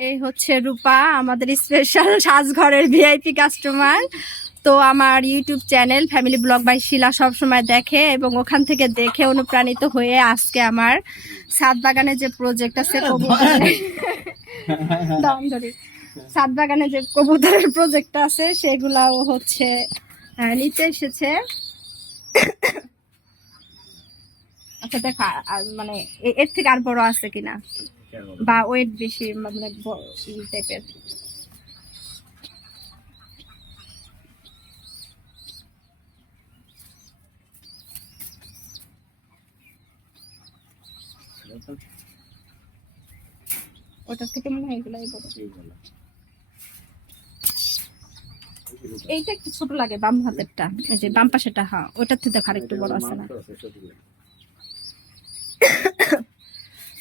এই হচ্ছে রূপা আমাদের স্পেশাল সাজঘরের ভিআইপি কাস্টমার তো আমার YouTube channel family vlog by Shila সব সময় দেখে এবং ওখান থেকে দেখে অনুপ্রাণিত হয়ে আজকে আমার সাত বাগানে যে প্রজেক্ট আছে দাম সাত বাগানে যে কবুতরের প্রজেক্ট আছে সেগুলাও হচ্ছে নিতে এসেছে। আচ্ছা দেখা মানে এর থেকে আর বড় আছে কিনা? বা ওয়েট বেশি মানে টাইপের ওটার থেকে মনে হয় এগুলাই বড়। এইটা একটু ছোট লাগে বাম হাতেরটা এই যে বাম পাশেটা হ্যাঁ ওটার থেকে দেখো আরেকটু বড় আছে না?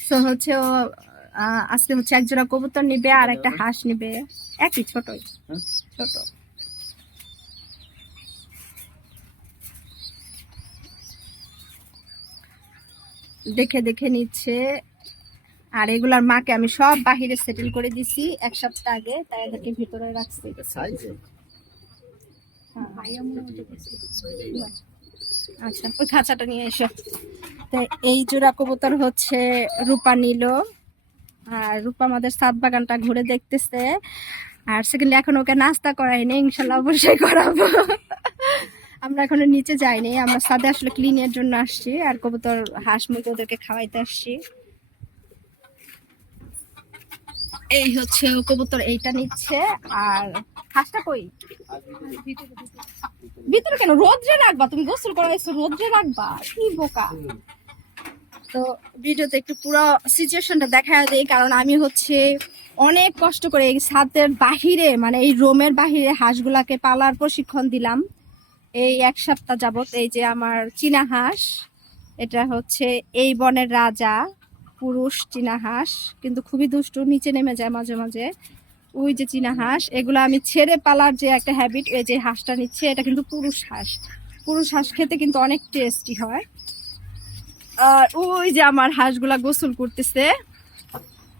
তো হচ্ছে ও আজকে হচ্ছে এক জোড়া কবুতর নিবে আর একটা হাঁস নিবে। একই ছোটই। ছোট। দেখে দেখে নিচ্ছে। আর এগুলার মাকে আমি সব বাহিরে সেটেল করে দিছি এক সপ্তাহ আগে তাই এদেরকে ভিতরে রাখছি। হ্যাঁ। আচ্ছা ওই খাঁচাটা নিয়ে এসো। তো এই জোড়া কবুতর হচ্ছে রূপা নিল। আর রূপা আমাদের সাত বাগানটা ঘুরে দেখতেছে। আর সেকেন্ডলি এখন ওকে নাস্তা করাইনি ইনশাল্লাহ অবশ্যই করাবো। আমরা এখনও নিচে যাইনি, আমরা সাদে আসলে ক্লিনের জন্য আসছি, আর কবুতর হাঁস মুরগি ওদেরকে খাওয়াইতে আসছি। এই হচ্ছে কবুতর এইটা নিচ্ছে, আর হাঁসটা কই? ভিতরে কেন? রোদ্রে রাখবা, তুমি গোসল করাইছো, রোদ্রে রাখবা, কি বোকা। তো ভিডিওতে একটু পুরো সিচুয়েশনটা দেখা দেই, কারণ আমি হচ্ছে অনেক কষ্ট করে এই ছাদের বাহিরে মানে এই রোমের বাহিরে হাঁসগুলাকে পালার প্রশিক্ষণ দিলাম। এই এক সপ্তাহ যাবত এই যে আমার চীনা হাঁস, এটা হচ্ছে এই বনের রাজা, পুরুষ চীনা হাঁস, কিন্তু খুবই দুষ্টু, নিচে নেমে যায় মাঝে মাঝে। ওই যে চীনা হাঁস, এগুলো আমি ছেড়ে পালার যে একটা হ্যাবিট এই যে হাঁসটা নিচ্ছে, এটা কিন্তু পুরুষ হাঁস। পুরুষ হাঁস খেতে কিন্তু অনেক টেস্টি হয়। আর ওই যে আমার হাঁসগুলা গোসল করতেছে,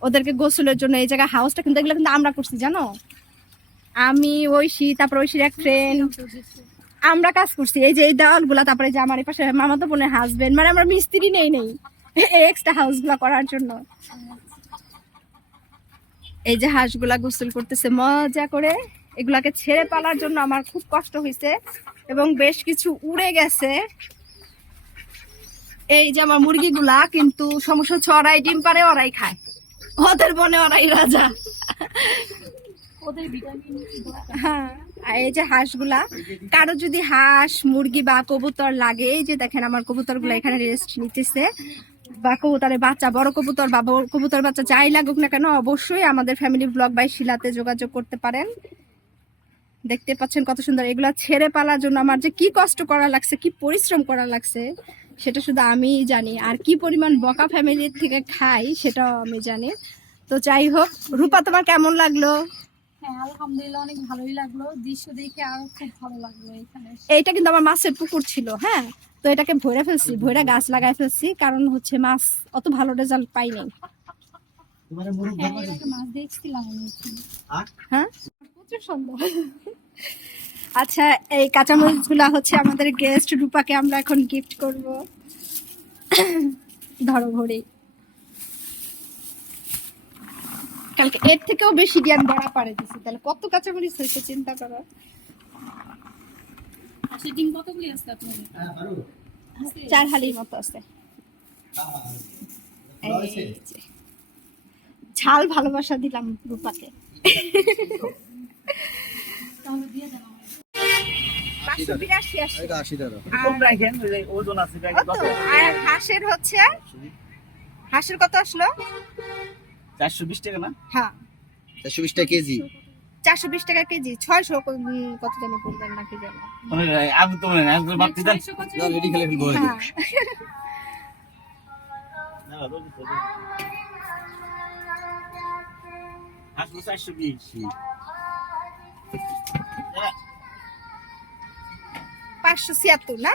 ওদেরকে গোসলের জন্য এই জায়গায় হাউসটা কিন্তু এগুলো কিন্তু আমরা করছি, জানো? আমি, ঐশী, তারপর ঐশীর এক ফ্রেন্ড আমরা কাজ করছি, এই যে এই দেওয়ালগুলা, তারপরে যে আমার এই পাশে মামাতো বোনের হাজবেন্ড মানে আমরা মিস্ত্রি নেই নেই এক্সট্রা হাউসগুলা করার জন্য। এই যে হাঁসগুলা গোসল করতেছে, মজা করে। এগুলাকে ছেড়ে পালার জন্য আমার খুব কষ্ট হয়েছে এবং বেশ কিছু উড়ে গেছে। এই যে আমার মুরগিগুলা কিন্তু সমস্যা হচ্ছে ওরাই ডিম পারে, ওরাই খায়। ওদের বনে ওরাই রাজা। হ্যাঁ এই যে হাঁসগুলা, কারও যদি হাঁস, মুরগি বা কবুতর লাগে, এই যে দেখেন আমার কবুতরগুলো এখানে রেস্ট নিতেছে, বা কবুতরের বাচ্চা, বড় কবুতর বা কবুতর বাচ্চা যাই লাগুক না কেন, অবশ্যই আমাদের ফ্যামিলি ব্লগ বাই শিলাতে যোগাযোগ করতে পারেন। দেখতে পাচ্ছেন কত সুন্দর, এগুলা ছেড়ে পালার জন্য আমার যে কি কষ্ট করা লাগছে, কি পরিশ্রম করা লাগছে সেটা শুধু আমিই জানি। আর কি পরিমাণ বকা ফ্যামিলির থেকে খাই সেটাও আমি জানি। তো যাই হোক রূপা তোমার কেমন লাগল? হ্যাঁ আলহামদুলিল্লাহ অনেক ভালোই লাগল। দৃশ্য দেখে আরও খুব ভালো লাগল এখানে। এইটা কিন্তু আমার মাছের পুকুর ছিল হ্যাঁ? তো এটাকে ভরে ফেলছি ভরে গাছ লাগাই ফেলছি কারণ হচ্ছে মাছ অত ভালো রেজাল্ট পাই নাই হ্যাঁ। হ্যাঁ? প্রচুর সুন্দর। আচ্ছা এই কাঁচামরিচগুলা হচ্ছে আমাদের গেস্ট রূপাকে আমরা এখন গিফট করব। ধরো ভরে কালকে এর থেকেও বেশি জ্ঞান বড়া পারে দিছি। তাহলে কত কাঁচামরিচ হয়েছে চিন্তা করো। সেটিং কতগুলি আছে আপনাদের? চার হালির মতো আছে। ঝাল ভালোবাসা দিলাম রূপাকে তাহলে দিয়ে দেন আমায়। পাঁচশো বিরাশি আসছে আশি টাকা আর হাঁসের হচ্ছে? হাঁসের কত আসলো? চারশো বিশ টাকা না? হ্যাঁ। চারশো বিশ টাকা কেজি। চারশো বিশ টাকা কেজি। ছয়শো কত জানি বলবেন নাকি জানো নাই, আমি তো নাই আমি তো পাঁচশো ছিয়াত্তর না?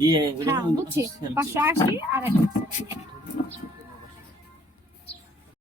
ইয়ে হ্যাঁ বুঝছি। পাঁচশো আশি আর একটা